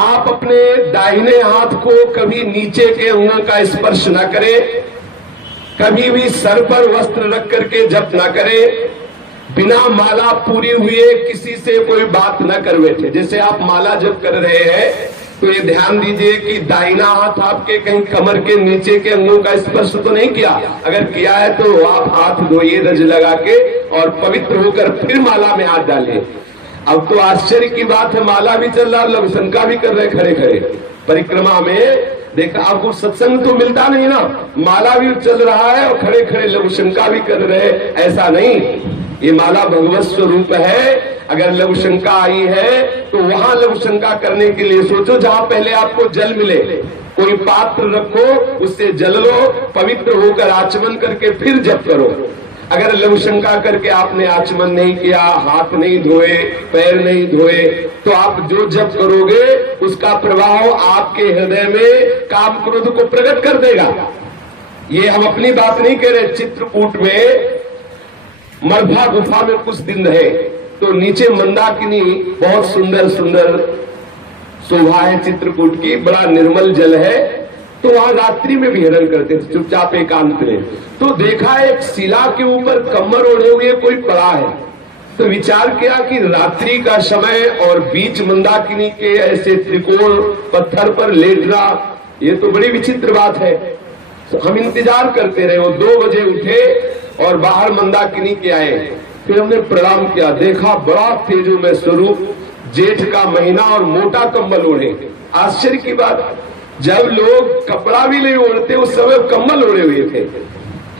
आप अपने दाहिने हाथ को कभी नीचे के अंगों का स्पर्श न करें, कभी भी सर पर वस्त्र रख करके जप न करें, बिना माला पूरी हुए किसी से कोई बात न कर बैठे। जैसे आप माला जप कर रहे हैं तो ये ध्यान दीजिए कि दाहिना हाथ आपके कहीं कमर के नीचे के अंगों का स्पर्श तो नहीं किया। अगर किया है तो आप हाथ धोइए रज लगा के और पवित्र होकर फिर माला में हाथ डालिए। अब तो आश्चर्य की बात है, माला भी चल रहा, लघु शंका भी कर रहे खड़े खड़े परिक्रमा में। देखा आपको सत्संग तो मिलता नहीं ना, माला भी चल रहा है और खड़े खड़े लघु शंका भी कर रहे। ऐसा नहीं, ये माला भगवत स्वरूप है। अगर लघु शंका आई है तो वहां लघु शंका करने के लिए सोचो जहां पहले आपको जल मिले, कोई पात्र रखो, उससे जल लो, पवित्र होकर आचमन करके फिर जप करो। अगर लघु शंका करके आपने आचमन नहीं किया, हाथ नहीं धोए, पैर नहीं धोए, तो आप जो जप करोगे उसका प्रभाव आपके हृदय में काम क्रोध को प्रकट कर देगा। ये हम अपनी बात नहीं कह रहे। चित्रकूट में मरभा गुफा में कुछ दिन रहे तो नीचे मंदाकिनी बहुत सुंदर सुंदर शोभा है चित्रकूट की, बड़ा निर्मल जल है। तो वहां रात्रि में विहरण करते थे चुपचाप एकांत में। तो देखा एक शिला के ऊपर कमर ओढ़े हुए कोई पड़ा है। तो विचार किया कि रात्रि का समय और बीच मंदाकिनी के ऐसे त्रिकोण पत्थर पर लेटना, ये तो बड़ी विचित्र बात है। तो हम इंतजार करते रहे। वो 2 बजे उठे और बाहर मंदाकिनी के आए। फिर हमने प्रणाम किया, देखा बड़ा तेजोमय स्वरूप, जेठ का महीना और मोटा कंबल ओढ़े। आश्चर्य की बात, जब लोग कपड़ा भी नहीं ओढ़ते उस समय कंबल ओढ़े हुए थे।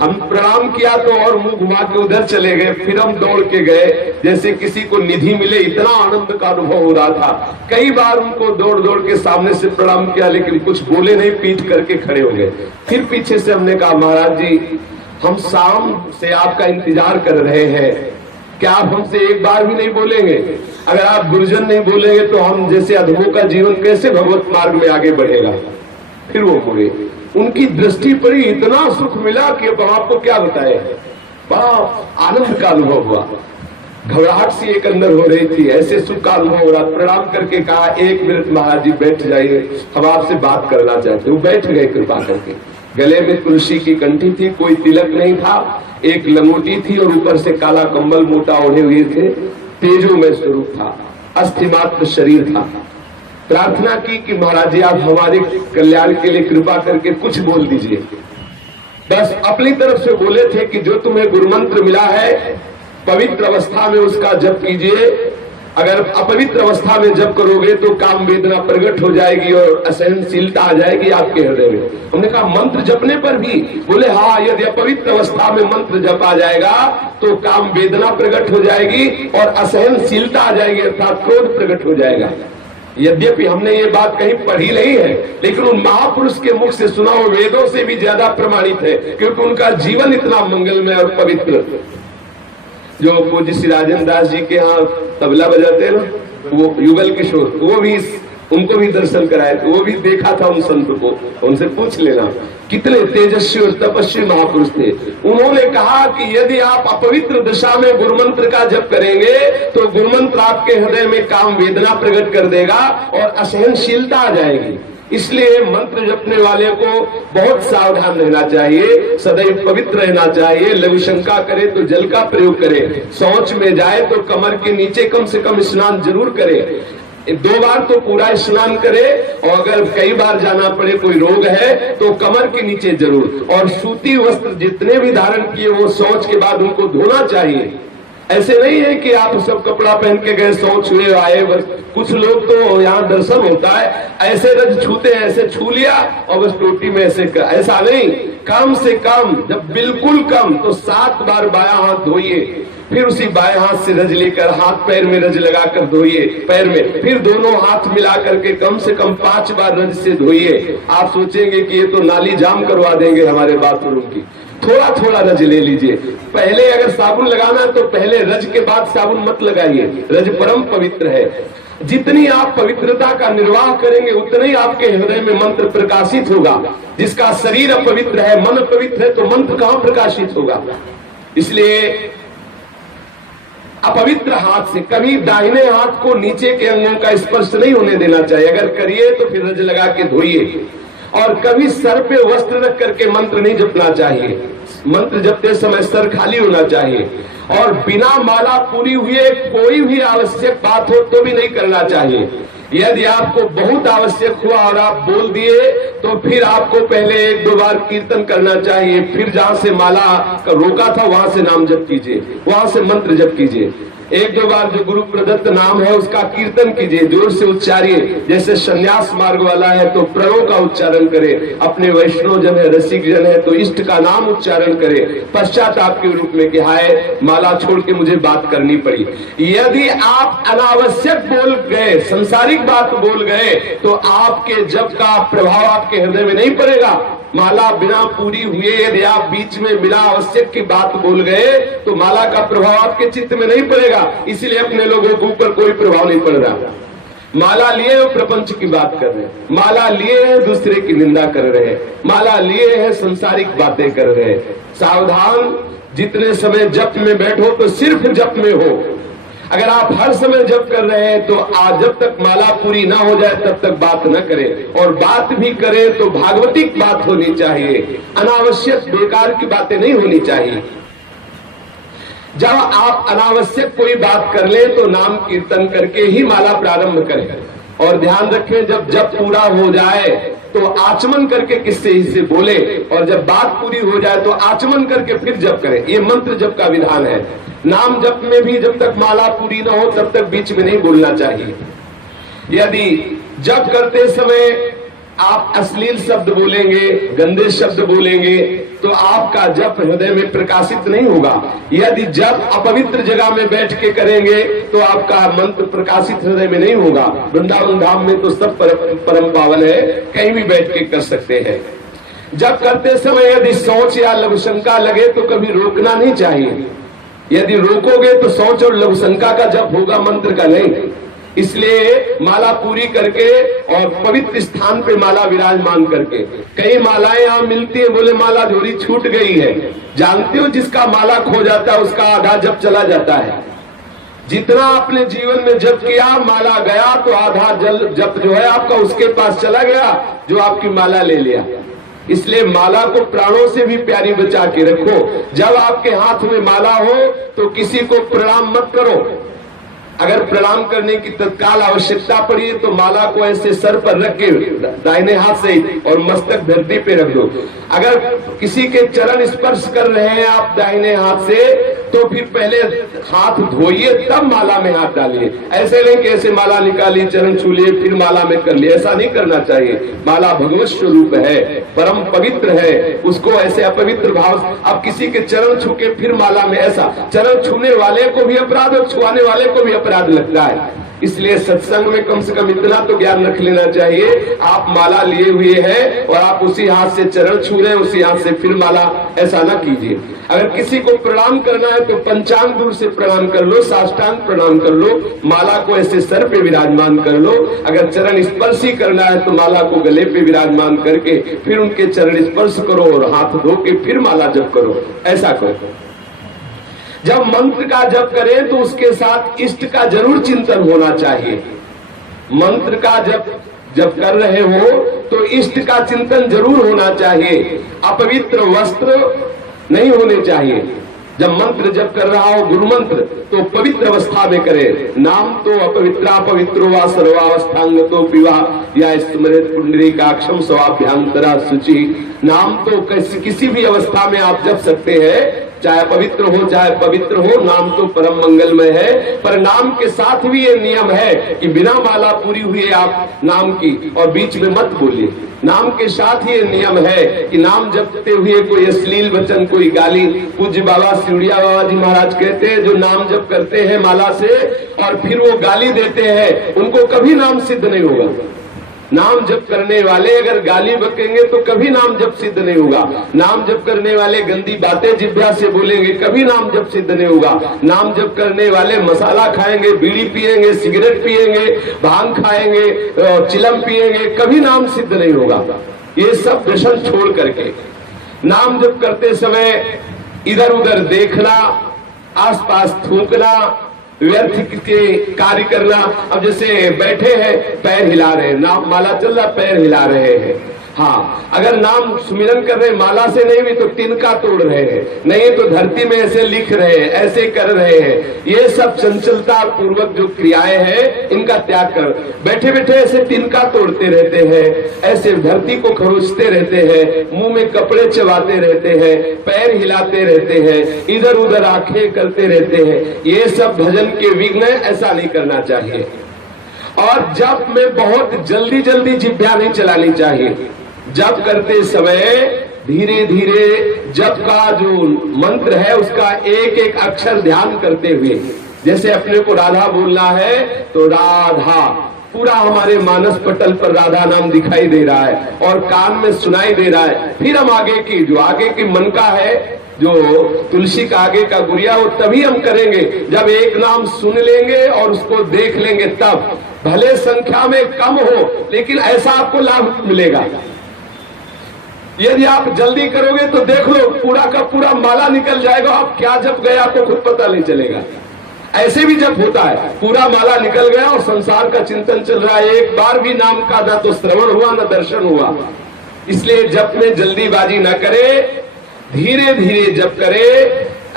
हम प्रणाम किया तो और मुंह घुमा के उधर चले गए। फिर हम दौड़ के गए जैसे किसी को निधि मिले, इतना आनंद का अनुभव हो रहा था। कई बार उनको दौड़ दौड़ के सामने से प्रणाम किया लेकिन कुछ बोले नहीं, पीठ करके खड़े हो गए। फिर पीछे से हमने कहा, महाराज जी हम शाम से आपका इंतजार कर रहे हैं, क्या आप हमसे एक बार भी नहीं बोलेंगे? अगर आप गुरुजन नहीं बोलेंगे तो हम जैसे अधमों का जीवन कैसे भगवत मार्ग में आगे बढ़ेगा? फिर वो बोले, उनकी दृष्टि पर ही इतना सुख मिला कि अब आपको क्या बताए, बड़ा आनंद का अनुभव हुआ। घबराहट सी एक अंदर हो रही थी, ऐसे सुख का अनुभव हो रहा। प्रणाम करके कहा, 1 मिनट महाराज जी बैठ जाइए, हम आपसे बात करना चाहते। वो बैठ गए कृपा करके। गले में तुलसी की कंठी थी, कोई तिलक नहीं था, एक लंगोटी थी और ऊपर से काला कंबल मोटा ओढ़े हुए थे। तेजोमय स्वरूप था, अस्थि मात्र शरीर था। प्रार्थना की कि महाराज जी आप हमारे कल्याण के लिए कृपा करके कुछ बोल दीजिए। बस अपनी तरफ से बोले थे कि जो तुम्हें गुरु मंत्र मिला है पवित्र अवस्था में उसका जप कीजिए। अगर अपवित्र अवस्था में जप करोगे तो काम वेदना प्रकट हो जाएगी और असहनशीलता आ जाएगी आपके हृदय में। हमने कहा मंत्र जपने पर भी? बोले हाँ, यदि अपवित्र अवस्था में मंत्र जपा जाएगा तो काम वेदना प्रकट हो जाएगी और असहनशीलता आ जाएगी, अर्थात क्रोध प्रकट हो जाएगा। यद्यपि हमने ये बात कहीं पढ़ी नहीं है लेकिन उन महापुरुष के मुख से सुना हुआ वेदों से भी ज्यादा प्रमाणित है, क्योंकि उनका जीवन इतना मंगलमय और पवित्र। जो पूज्य श्री राजेंद्र दास जी के यहाँ तबला बजाते हैं ना, वो युगल किशोर, वो भी उनको भी दर्शन कराए थे, वो भी देखा था उन संत को। उनसे पूछ लेना कितने तेजस्वी और तपस्वी महापुरुष थे। उन्होंने कहा कि यदि आप अपवित्र दिशा में गुरुमंत्र का जप करेंगे तो गुरुमंत्र आपके हृदय में काम वेदना प्रकट कर देगा और असहनशीलता आ जाएगी। इसलिए मंत्र जपने वाले को बहुत सावधान रहना चाहिए, सदैव पवित्र रहना चाहिए। लघु शंका करे तो जल का प्रयोग करे, शौच में जाए तो कमर के नीचे कम से कम स्नान जरूर करे। 2 बार तो पूरा स्नान करे और अगर कई बार जाना पड़े, कोई रोग है तो कमर के नीचे जरूर। और सूती वस्त्र जितने भी धारण किए वो शौच के बाद उनको धोना चाहिए। ऐसे नहीं है कि आप सब कपड़ा पहन के गए, शौच हुए आए। बस कुछ लोग तो यहाँ दर्शन होता है ऐसे रज छूते हैं, ऐसे छू लिया और बस टोटी में ऐसे ऐसा नहीं। कम से कम जब बिल्कुल कम तो 7 बार बायां हाथ धोइए, फिर उसी बाएं हाथ से रज लेकर हाथ पैर में रज लगाकर धोइए पैर में, फिर दोनों हाथ मिला करके कम से कम 5 बार रज से धोइए। आप सोचेंगे कि ये तो नाली जाम करवा देंगे हमारे बाथरूम की। थोड़ा थोड़ा रज ले लीजिए। पहले अगर साबुन लगाना है तो पहले रज के बाद साबुन मत लगाइए। रज परम पवित्र है। जितनी आप पवित्रता का निर्वाह करेंगे उतने ही आपके हृदय में मंत्र प्रकाशित होगा। जिसका शरीर अपवित्र है, मन पवित्र है, तो मंत्र कहाँ प्रकाशित होगा? इसलिए अपवित्र हाथ से कभी दाहिने हाथ को नीचे के अंगों का स्पर्श नहीं होने देना चाहिए। अगर करिए तो फिर रज लगा के धोइए। और कभी सर पे वस्त्र रख करके मंत्र नहीं जपना चाहिए। मंत्र जपते समय सर खाली होना चाहिए। और बिना माला पूरी हुए कोई भी आवश्यक बात हो तो भी नहीं करना चाहिए। यदि आपको बहुत आवश्यक हुआ और आप बोल दिए तो फिर आपको पहले 1-2 बार कीर्तन करना चाहिए। फिर जहां से माला का रोका था वहां से नाम जप कीजिए, वहां से मंत्र जप कीजिए। 1-2 बार जो गुरु प्रदत्त नाम है उसका कीर्तन कीजिए, जोर से उच्चारिए। जैसे संन्यास मार्ग वाला है तो प्रणव का उच्चारण करे, अपने वैष्णव जन है, रसिक जन है तो इष्ट का नाम उच्चारण करे पश्चाताप के रूप में कि हाय माला छोड़ के मुझे बात करनी पड़ी। यदि आप अनावश्यक बोल गए, संसारिक बात बोल गए तो आपके जप का प्रभाव आपके हृदय में नहीं पड़ेगा। माला बिना पूरी हुए यदि आप बीच में बिना आवश्यक की बात बोल गए तो माला का प्रभाव आपके चित्त में नहीं पड़ेगा। इसलिए अपने लोगों के ऊपर कोई प्रभाव नहीं पड़ रहा। माला लिए हो प्रपंच की बात कर रहे हैं, माला लिए हैं दूसरे की निंदा कर रहे हैं, माला लिए हैं संसारिक बातें कर रहे हैं। सावधान, जितने समय जप में बैठो तो सिर्फ जप में हो। अगर आप हर समय जप कर रहे हैं तो आज जब तक माला पूरी ना हो जाए तब तक बात न करें। और बात भी करें तो भागवतिक बात होनी चाहिए, अनावश्यक बेकार की बातें नहीं होनी चाहिए। जब आप अनावश्यक कोई बात कर लें तो नाम कीर्तन करके ही माला प्रारंभ करें। और ध्यान रखें जब जप पूरा हो जाए तो आचमन करके किससे इससे बोले, और जब बात पूरी हो जाए तो आचमन करके फिर जप करें। ये मंत्र जप का विधान है। नाम जप में भी जब तक माला पूरी न हो तब तक बीच में नहीं बोलना चाहिए। यदि जप करते समय आप अश्लील शब्द बोलेंगे, गंदे शब्द बोलेंगे तो आपका जप हृदय में प्रकाशित नहीं होगा। यदि जप अपवित्र जगह में बैठ के करेंगे तो आपका मंत्र प्रकाशित हृदय में नहीं होगा। वृंदावन धाम में तो सब परम पावन है, कहीं भी बैठ के कर सकते हैं। जप करते समय यदि सोच या लघुशंका लगे तो कभी रोकना नहीं चाहिए। यदि रोकोगे तो सोच और लघुशंका का जप होगा, मंत्र का नहीं। इसलिए माला पूरी करके और पवित्र स्थान पे माला विराजमान करके। कई मालाएं यहाँ मिलती है, बोले माला झोरी छूट गई है। जानते हो जिसका माला खो जाता है उसका आधा जप चला जाता है। जितना आपने जीवन में जप किया, माला गया तो आधा जप जो है आपका उसके पास चला गया जो आपकी माला ले लिया। इसलिए माला को प्राणों से भी प्यारी बचा के रखो। जब आपके हाथ में माला हो तो किसी को प्रणाम मत करो। अगर प्रणाम करने की तत्काल आवश्यकता पड़ी तो माला को ऐसे सर पर रख के दाहिने हाथ से और मस्तक धरती पे रख दो। अगर किसी के चरण स्पर्श कर रहे हैं आप दाहिने हाथ से तो फिर पहले हाथ धोइए तब माला में हाथ डालिए। ऐसे नहीं कि ऐसे माला निकाली, चरण छू लिए, फिर माला में कर लिए, ऐसा नहीं करना चाहिए। माला भगवत स्वरूप है, परम पवित्र है, उसको ऐसे अपवित्र भाव। अब किसी के चरण छू के फिर माला में, ऐसा चरण छूने वाले को भी अपराध और छुआने वाले को भी अपराध लगता है। इसलिए सत्संग में कम से कम इतना तो ज्ञान रख लेना चाहिए, आप माला लिए हुए हैं और आप उसी हाथ से चरण छू रहे हैं, उसी हाथ से फिर माला, ऐसा ना कीजिए। अगर किसी को प्रणाम करना है तो पंचांग दूर से प्रणाम कर लो, साष्टांग प्रणाम कर लो, माला को ऐसे सर पे विराजमान कर लो। अगर चरण स्पर्श ही करना है तो माला को गले पे विराजमान करके फिर उनके चरण स्पर्श करो और हाथ धो के फिर माला जप करो, ऐसा करो। जब मंत्र का जप करें तो उसके साथ इष्ट का जरूर चिंतन होना चाहिए। मंत्र का जब कर रहे हो तो इष्ट का चिंतन जरूर होना चाहिए। अपवित्र वस्त्र नहीं होने चाहिए। जब मंत्र जप कर रहा हो गुरु मंत्र तो पवित्र अवस्था में करे। नाम तो अपवित्रो वा सर्वावस्थांग तो पिवा या स्मृत पुंडरीकाक्षम स्वाभ्यांतरा शुचि। नाम तो किसी भी अवस्था में आप जप सकते हैं, चाहे पवित्र हो चाहे पवित्र हो, नाम तो परम मंगलमय है। पर नाम के साथ भी ये नियम है कि बिना माला पूरी हुई आप नाम की और बीच में मत बोलिए। नाम के साथ ही ये नियम है कि नाम जपते हुए कोई अश्लील वचन, कोई गाली। पूज्य बाबा सिवड़िया बाबा जी महाराज कहते हैं जो नाम जप करते हैं माला से और फिर वो गाली देते हैं उनको कभी नाम सिद्ध नहीं होगा। नाम जप करने वाले अगर गाली बकेंगे तो कभी नाम जप सिद्ध नहीं होगा। नाम जप करने वाले गंदी बातें जिह्वा से बोलेंगे, कभी नाम जप सिद्ध नहीं होगा। नाम जप करने वाले मसाला खाएंगे, बीड़ी पिएंगे, सिगरेट पिएंगे, भांग खाएंगे, चिलम पिएंगे, कभी नाम सिद्ध नहीं होगा। ये सब व्यसन छोड़ करके नाम जप करते समय इधर उधर देखना, आसपास थूकना, व्यर्थ के कार्य करना। अब जैसे बैठे हैं, पैर हिला रहे हैं, नाम माला चल रहा, पैर हिला रहे हैं। हाँ, अगर नाम सुमिरन कर रहे माला से नहीं भी तो तिनका तोड़ रहे हैं, नहीं तो धरती में ऐसे लिख रहे हैं, ऐसे कर रहे हैं। ये सब चंचलता पूर्वक जो क्रियाएं हैं इनका त्याग कर, बैठे बैठे ऐसे तिनका तोड़ते रहते हैं, ऐसे धरती को खरोचते रहते हैं, मुंह में कपड़े चबाते रहते हैं, पैर हिलाते रहते हैं, इधर उधर आंखें करते रहते हैं। ये सब भजन के विघ्न, ऐसा नहीं करना चाहिए। और जप में बहुत जल्दी जल्दी जिह्वा नहीं चलानी चाहिए। जप करते समय धीरे धीरे जप का जो मंत्र है उसका एक एक अक्षर ध्यान करते हुए, जैसे अपने को राधा बोलना है तो राधा पूरा हमारे मानस पटल पर राधा नाम दिखाई दे रहा है और कान में सुनाई दे रहा है। फिर हम आगे की मन का है, जो तुलसी का आगे का गुरिया, वो तभी हम करेंगे जब एक नाम सुन लेंगे और उसको देख लेंगे। तब भले संख्या में कम हो लेकिन ऐसा आपको लाभ मिलेगा। यदि आप जल्दी करोगे तो देख लो पूरा का पूरा माला निकल जाएगा, आप क्या जप गए आपको खुद पता नहीं चलेगा। ऐसे भी जप होता है, पूरा माला निकल गया और संसार का चिंतन चल रहा है, एक बार भी नाम का ना तो श्रवण हुआ ना दर्शन हुआ। इसलिए जप में जल्दीबाजी न करे, धीरे धीरे जप करे,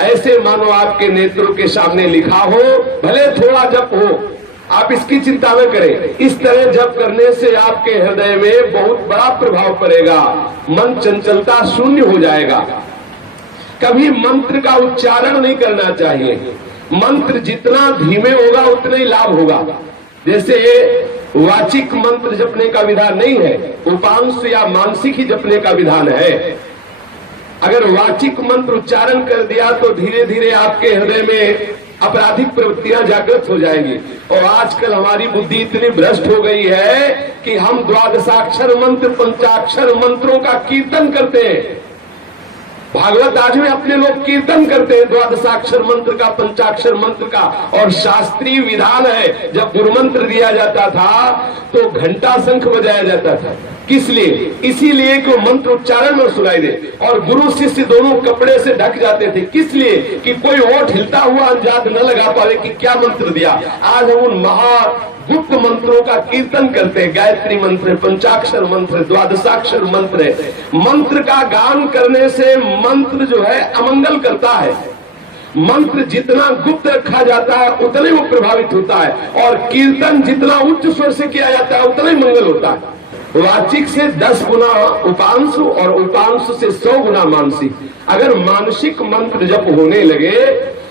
ऐसे मानो आपके नेत्रों के सामने लिखा हो, भले थोड़ा जप हो, आप इसकी चिंता न करें। इस तरह जप करने से आपके हृदय में बहुत बड़ा प्रभाव पड़ेगा, मन चंचलता शून्य हो जाएगा। कभी मंत्र का उच्चारण नहीं करना चाहिए, मंत्र जितना धीमे होगा उतना ही लाभ होगा। जैसे वाचिक मंत्र जपने का विधान नहीं है, उपांश या मानसिक ही जपने का विधान है। अगर वाचिक मंत्र उच्चारण कर दिया तो धीरे धीरे आपके हृदय में आपराधिक प्रवृत्तियां जागृत हो जाएंगी। और आजकल हमारी बुद्धि इतनी भ्रष्ट हो गई है कि हम द्वादशाक्षर मंत्र, पंचाक्षर मंत्रों का कीर्तन करते हैं। भागवत आज में अपने लोग कीर्तन करते हैं द्वादशाक्षर मंत्र का, पंचाक्षर मंत्र का। और शास्त्रीय विधान है, जब गुरु मंत्र दिया जाता था तो घंटा शंख बजाया जाता था। किस लिए? इसीलिए कि मंत्र उच्चारण में सुनाई दे। और गुरु शिष्य दोनों कपड़े से ढक जाते थे, किस लिए? कि कोई होठ हिलता हुआ अंदाज न लगा पाए कि क्या मंत्र दिया। आज हम उन महागुप्त मंत्रों का कीर्तन करते हैं, गायत्री मंत्र, पंचाक्षर मंत्र, द्वादशाक्षर मंत्र। मंत्र का गान करने से मंत्र जो है अमंगल करता है। मंत्र जितना गुप्त रखा जाता है उतना ही वो प्रभावित होता है, और कीर्तन जितना उच्च स्वर से किया जाता है उतना ही मंगल होता है। वाचिक से 10 गुना उपांश और उपांश से 100 गुना मानसिक। अगर मानसिक मंत्र जप होने लगे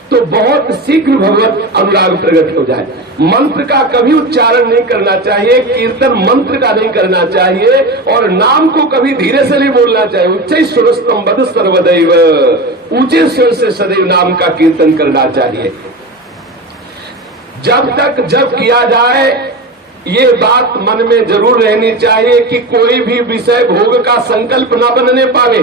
तो बहुत शीघ्र भगवत अनुराग प्रकट हो जाए। मंत्र का कभी उच्चारण नहीं करना चाहिए, कीर्तन मंत्र का नहीं करना चाहिए, और नाम को कभी धीरे से नहीं बोलना चाहिए। उच्च सुरस्तम बद सर्वदैव, ऊंचे स्वर से सदैव नाम का कीर्तन करना चाहिए। जब तक जप किया जाए ये बात मन में जरूर रहनी चाहिए कि कोई भी विषय भोग का संकल्प न बनने पावे।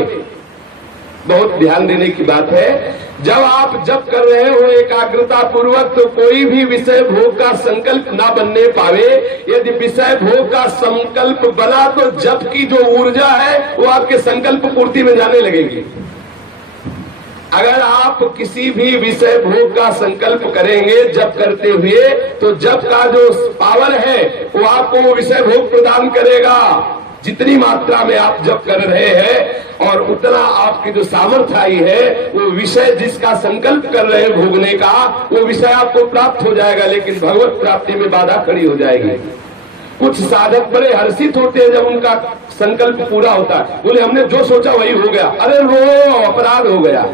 बहुत ध्यान देने की बात है, जब आप जप कर रहे हो एकाग्रता पूर्वक तो कोई भी विषय भोग का संकल्प ना बनने पावे। यदि विषय भोग का संकल्प बना तो जप की जो ऊर्जा है वो आपके संकल्प पूर्ति में जाने लगेगी। अगर आप किसी भी विषय भोग का संकल्प करेंगे जप करते हुए तो जप का जो पावर है वो आपको वो विषय भोग प्रदान करेगा। जितनी मात्रा में आप जप कर रहे हैं और उतना आपकी जो सामर्थ्य आई है, वो विषय जिसका संकल्प कर रहे हैं भोगने का, वो विषय आपको प्राप्त हो जाएगा, लेकिन भगवत प्राप्ति में बाधा खड़ी हो जाएगी। कुछ साधक बड़े हर्षित होते हैं जब उनका संकल्प पूरा होता है, बोले हमने जो सोचा वही हो गया। अरे रो, अपराध हो गया।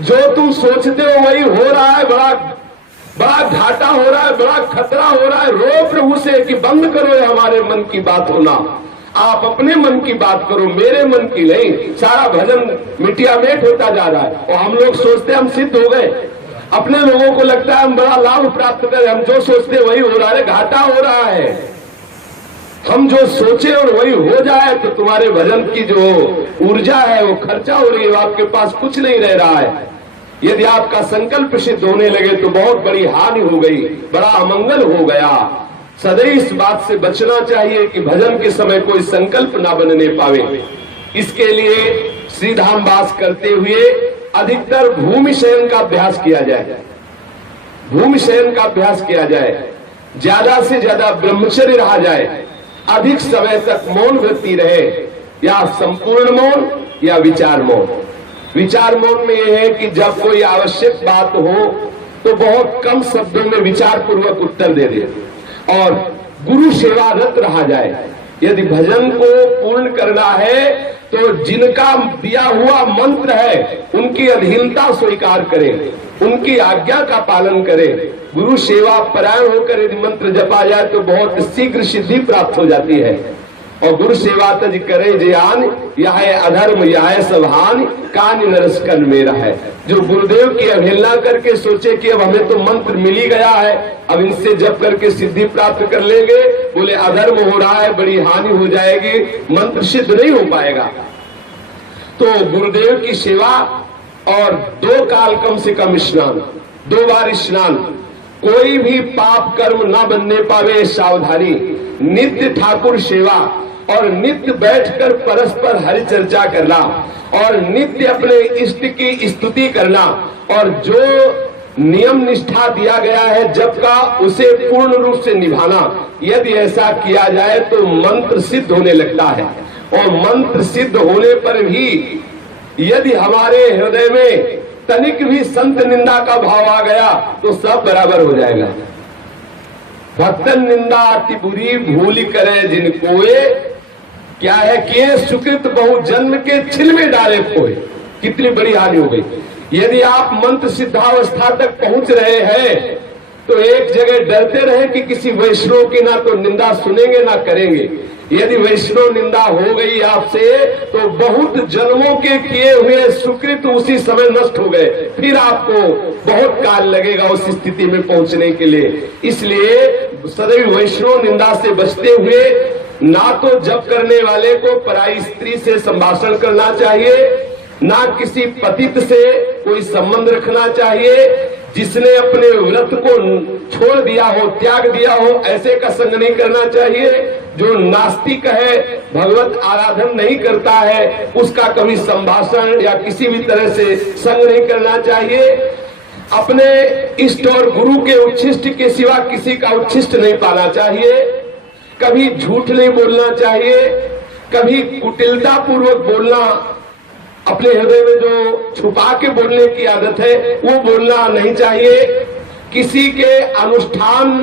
जो तुम सोचते हो वही हो रहा है, बड़ा घाटा हो रहा है, बड़ा खतरा हो रहा है। रो प्रभु से कि बंद करो ये हमारे मन की बात होना, आप अपने मन की बात करो, मेरे मन की नहीं। सारा भजन मिटिया मेट होता जा रहा है और हम लोग सोचते हम सिद्ध हो गए। अपने लोगों को लगता है हम बड़ा लाभ प्राप्त करें, हम जो सोचते वही हो रहा है, घाटा हो रहा है। हम जो सोचे और वही हो जाए तो तुम्हारे भजन की जो ऊर्जा है वो खर्चा हो रही है, आपके पास कुछ नहीं रह रहा है। यदि आपका संकल्प सिद्ध होने लगे तो बहुत बड़ी हानि हो गई, बड़ा अमंगल हो गया। सदैव इस बात से बचना चाहिए कि भजन के समय कोई संकल्प ना बनने पावे। इसके लिए श्रीधाम वास करते हुए अधिकतर भूमि शयन का अभ्यास किया जाए। भूमि शयन का अभ्यास किया जाए, ज्यादा से ज्यादा ब्रह्मचर्य रहा जाए, अधिक समय तक मौन वृत्ति रहे, या संपूर्ण मौन या विचार मौन। विचार मौन में यह है कि जब कोई आवश्यक बात हो तो बहुत कम शब्दों में विचार पूर्वक उत्तर दे दे और गुरु सेवारत रहा जाए। यदि भजन को पूर्ण करना है तो जिनका दिया हुआ मंत्र है उनकी अधीनता स्वीकार करें, उनकी आज्ञा का पालन करें। गुरु सेवा परायण होकर यदि मंत्र जपा जाए तो बहुत शीघ्र सिद्धि प्राप्त हो जाती है। और गुरु सेवा तज करे जयान, यह है अधर्म यह है सभान, कान नरस कन मेरा है। जो गुरुदेव की अवहेलना करके सोचे कि अब हमें तो मंत्र मिल ही गया है, अब इनसे जप करके सिद्धि प्राप्त कर लेंगे, बोले अधर्म हो रहा है, बड़ी हानि हो जाएगी, मंत्र सिद्ध नहीं हो पाएगा। तो गुरुदेव की सेवा और 2 काल कम से कम स्नान, 2 बार स्नान, कोई भी पाप कर्म ना बनने पावे सावधानी, नित्य ठाकुर सेवा और नित्य बैठकर परस्पर हरि चर्चा करना और नित्य अपने इष्ट की स्तुति करना और जो नियम निष्ठा दिया गया है जब का उसे पूर्ण रूप से निभाना। यदि ऐसा किया जाए तो मंत्र सिद्ध होने लगता है। और मंत्र सिद्ध होने पर भी यदि हमारे हृदय में तनिक भी संत निंदा का भाव आ गया तो सब बराबर हो जाएगा। भक्तन निंदा अति बुरी भूल करे जिन कोए, क्या है कि सुकृत बहु जन्म के छिल में डाले खोए। कितनी बड़ी हानि हो गई। यदि आप मंत्र सिद्धावस्था तक पहुंच रहे हैं तो एक जगह डरते रहे कि किसी वैष्णव की ना तो निंदा सुनेंगे ना करेंगे। यदि वैष्णव निंदा हो गई आपसे तो बहुत जन्मों के किए हुए सुकृत उसी समय नष्ट हो गए, फिर आपको बहुत काल लगेगा उस स्थिति में पहुंचने के लिए। इसलिए सदैव वैष्णव निंदा से बचते हुए ना तो जप करने वाले को पराई स्त्री से संभाषण करना चाहिए, ना किसी पतित से कोई संबंध रखना चाहिए। जिसने अपने व्रत को छोड़ दिया हो, त्याग दिया हो, ऐसे का संग नहीं करना चाहिए। जो नास्तिक है, भगवत आराधन नहीं करता है, उसका कभी संभाषण या किसी भी तरह से संग नहीं करना चाहिए। अपने इष्ट और गुरु के उच्छिष्ट के सिवा किसी का उच्छिष्ट नहीं पाना चाहिए। कभी झूठ नहीं बोलना चाहिए, कभी कुटिलता पूर्वक बोलना, अपने हृदय में जो छुपा के बोलने की आदत है वो बोलना नहीं चाहिए। किसी के अनुष्ठान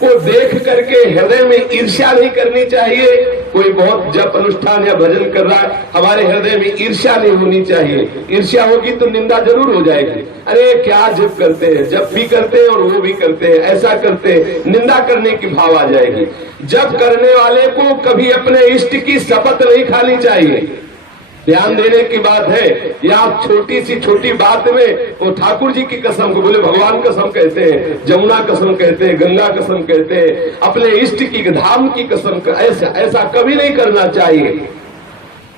को देख करके हृदय में ईर्ष्या नहीं करनी चाहिए। कोई बहुत जप अनुष्ठान या भजन कर रहा है, हमारे हृदय में ईर्ष्या नहीं होनी चाहिए। ईर्ष्या होगी तो निंदा जरूर हो जाएगी। अरे क्या जप करते हैं, जप भी करते हैं और वो भी करते हैं, ऐसा करते हैं, निंदा करने की भाव आ जाएगी। जप करने वाले को कभी अपने इष्ट की शपथ नहीं खानी चाहिए। ध्यान देने की बात है। या आप छोटी सी छोटी बात में वो ठाकुर जी की कसम को बोले, भगवान कसम कहते हैं, जमुना कसम कहते हैं, गंगा कसम कहते हैं, अपने इष्ट की धाम की कसम, ऐसा कभी नहीं करना चाहिए।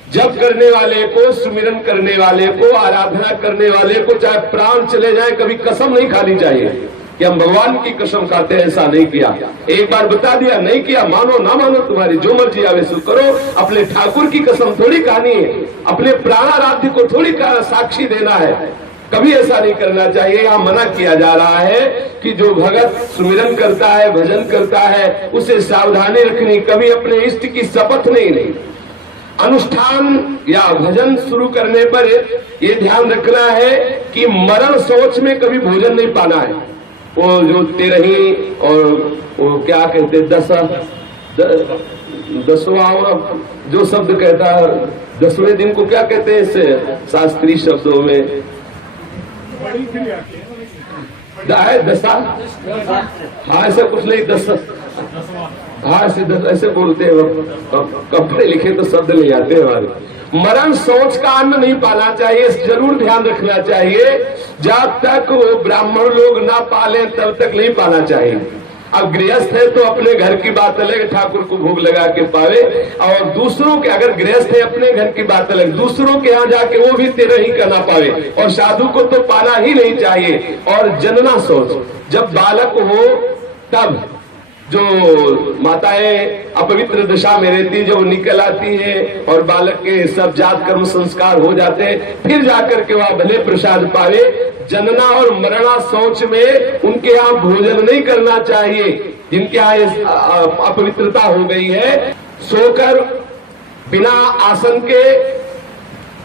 जप करने वाले को, सुमिरन करने वाले को, आराधना करने वाले को चाहे प्राण चले जाए कभी कसम नहीं खानी चाहिए कि हम भगवान की कसम खाते हैं। ऐसा नहीं किया, एक बार बता दिया, नहीं किया, मानो ना मानो तुम्हारी जो मर्जी आवे सो करो। अपने ठाकुर की कसम थोड़ी खानी है, अपने प्राणाराध्य को थोड़ी साक्षी देना है। कभी ऐसा नहीं करना चाहिए। यहाँ मना किया जा रहा है कि जो भगत सुमिरन करता है, भजन करता है, उसे सावधानी रखनी, कभी अपने इष्ट की शपथ नहीं। अनुष्ठान या भजन शुरू करने पर ये ध्यान रखना है कि मरण सोच में कभी भोजन नहीं पाना है। वो जो तेरही और वो क्या कहते दसवां जो शब्द कहता है, 10वें दिन को क्या कहते हैं इससे शास्त्रीय शब्दों में, दशा, हाँ ऐसा कुछ नहीं, हाँ ऐसे बोलते हैं। कपड़े लिखे तो शब्द नहीं आते हमारे। मरण सोच का अन्न नहीं पाना चाहिए, जरूर ध्यान रखना चाहिए। जब तक वो ब्राह्मण लोग ना पाले तब तक नहीं पाना चाहिए। अब गृहस्थ है तो अपने घर की बात अलग, ठाकुर को भोग लगा के पावे, और दूसरों के, अगर गृहस्थ है अपने घर की बात अलग, दूसरों के यहाँ जाके वो भी तेरह ही करना पावे। और साधु को तो पाना ही नहीं चाहिए। और जनना सोच, जब बालक हो तब जो माताएं अपवित्र दशा में रहती, जब निकल आती है और बालक के सब जात कर्म संस्कार हो जाते हैं, फिर जाकर के वह भले प्रसाद पावे। जनना और मरना सोच में उनके यहाँ भोजन नहीं करना चाहिए। जिनके यहाँ अपवित्रता हो गई है, सोकर बिना आसन के,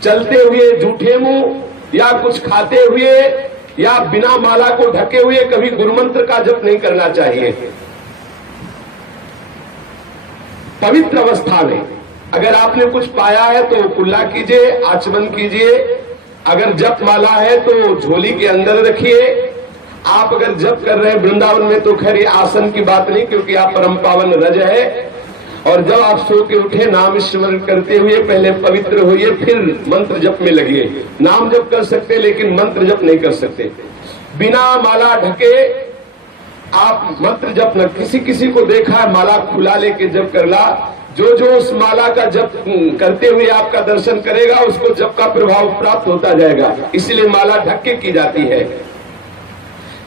चलते हुए जूठे मुंह या कुछ खाते हुए या बिना माला को ढके हुए कभी गुरुमंत्र का जप नहीं करना चाहिए। पवित्र अवस्था में अगर आपने कुछ पाया है तो कुल्ला कीजिए, आचमन कीजिए। अगर जप माला है तो झोली के अंदर रखिए। आप अगर जप कर रहे हैं वृंदावन में तो खैर आसन की बात नहीं, क्योंकि आप परम पावन रज है। और जब आप सो के उठे नाम स्मरण करते हुए पहले पवित्र होइए, फिर मंत्र जप में लगिए। नाम जप कर सकते लेकिन मंत्र जप नहीं कर सकते। बिना माला ढके आप मंत्र जप न, किसी किसी को देखा है माला खुला लेके जप करला, जो जो उस माला का जप करते हुए आपका दर्शन करेगा उसको जप का प्रभाव प्राप्त होता जाएगा। इसलिए माला ढक के की जाती है।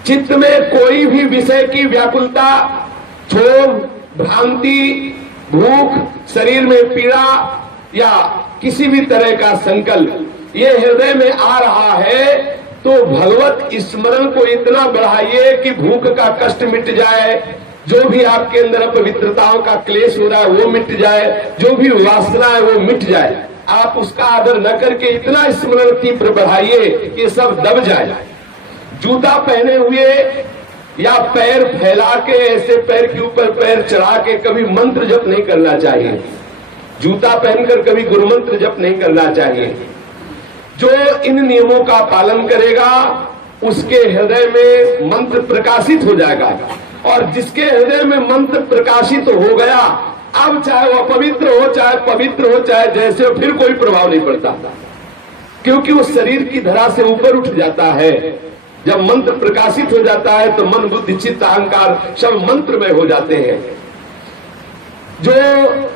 चित्त में कोई भी विषय की व्याकुलता, क्षोभ, भ्रांति, भूख, शरीर में पीड़ा या किसी भी तरह का संकल्प ये हृदय में आ रहा है तो भगवत स्मरण को इतना बढ़ाइए कि भूख का कष्ट मिट जाए, जो भी आपके अंदर अपवित्रताओं का क्लेश हो रहा है वो मिट जाए, जो भी वासना है वो मिट जाए। आप उसका आदर न करके इतना स्मरण तीव्र बढ़ाइए कि सब दब जाए। जूता पहने हुए या पैर फैला के ऐसे पैर के ऊपर पैर चढ़ा के कभी मंत्र जप नहीं करना चाहिए। जूता पहनकर कभी गुरुमंत्र जप नहीं करना चाहिए। जो इन नियमों का पालन करेगा उसके हृदय में मंत्र प्रकाशित हो जाएगा, और जिसके हृदय में मंत्र प्रकाशित हो गया, अब चाहे वो अपवित्र हो चाहे पवित्र हो चाहे जैसे हो, फिर कोई प्रभाव नहीं पड़ता, क्योंकि वो शरीर की धरा से ऊपर उठ जाता है। जब मंत्र प्रकाशित हो जाता है तो मन बुद्धि चित्त अहंकार सब मंत्र में हो जाते हैं। जो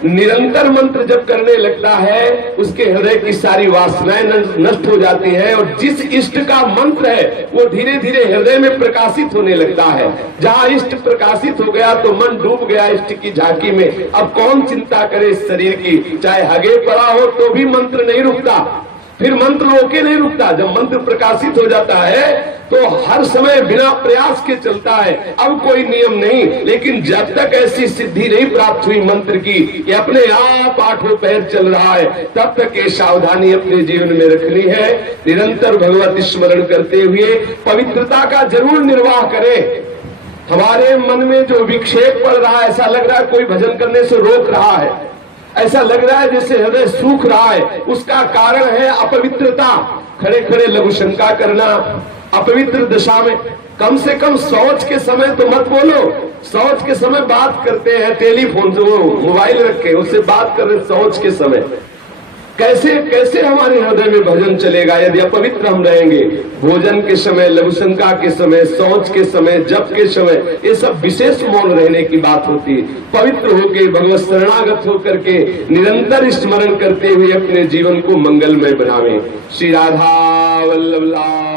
निरंतर मंत्र जप करने लगता है उसके हृदय की सारी वासनाएं नष्ट हो जाती है, और जिस इष्ट का मंत्र है वो धीरे धीरे हृदय में प्रकाशित होने लगता है। जहाँ इष्ट प्रकाशित हो गया तो मन डूब गया इष्ट की झांकी में। अब कौन चिंता करे इस शरीर की, चाहे हगे पड़ा हो तो भी मंत्र नहीं रुकता, फिर मंत्र रोके नहीं रुकता। जब मंत्र प्रकाशित हो जाता है तो हर समय बिना प्रयास के चलता है। अब कोई नियम नहीं, लेकिन जब तक ऐसी सिद्धि नहीं प्राप्त हुई मंत्र की कि अपने आप आठों पैर चल रहा है, तब तक ये सावधानी अपने जीवन में रखनी है। निरंतर भगवत स्मरण करते हुए पवित्रता का जरूर निर्वाह करें। हमारे मन में जो विक्षेप पड़ रहा है, ऐसा लग रहा है कोई भजन करने से रोक रहा है, ऐसा लग रहा है जैसे हृदय सूख रहा है, उसका कारण है अपवित्रता। खड़े खड़े लघु शंका करना, अपवित्र दशा में कम से कम शौच के समय तो मत बोलो। शौच के समय बात करते हैं, टेलीफोन से वो मोबाइल रखे उससे बात कर रहे, शौच के समय कैसे कैसे हमारे हृदय में भजन चलेगा यदि अपवित्र हम रहेंगे। भोजन के समय, लघु शंका के समय, शौच के समय, जप के समय, ये सब विशेष मौन रहने की बात होती है। पवित्र होकर भगवत शरणागत होकर के निरंतर स्मरण करते हुए अपने जीवन को मंगलमय बनावे। श्री राधा वल्लभ लाल।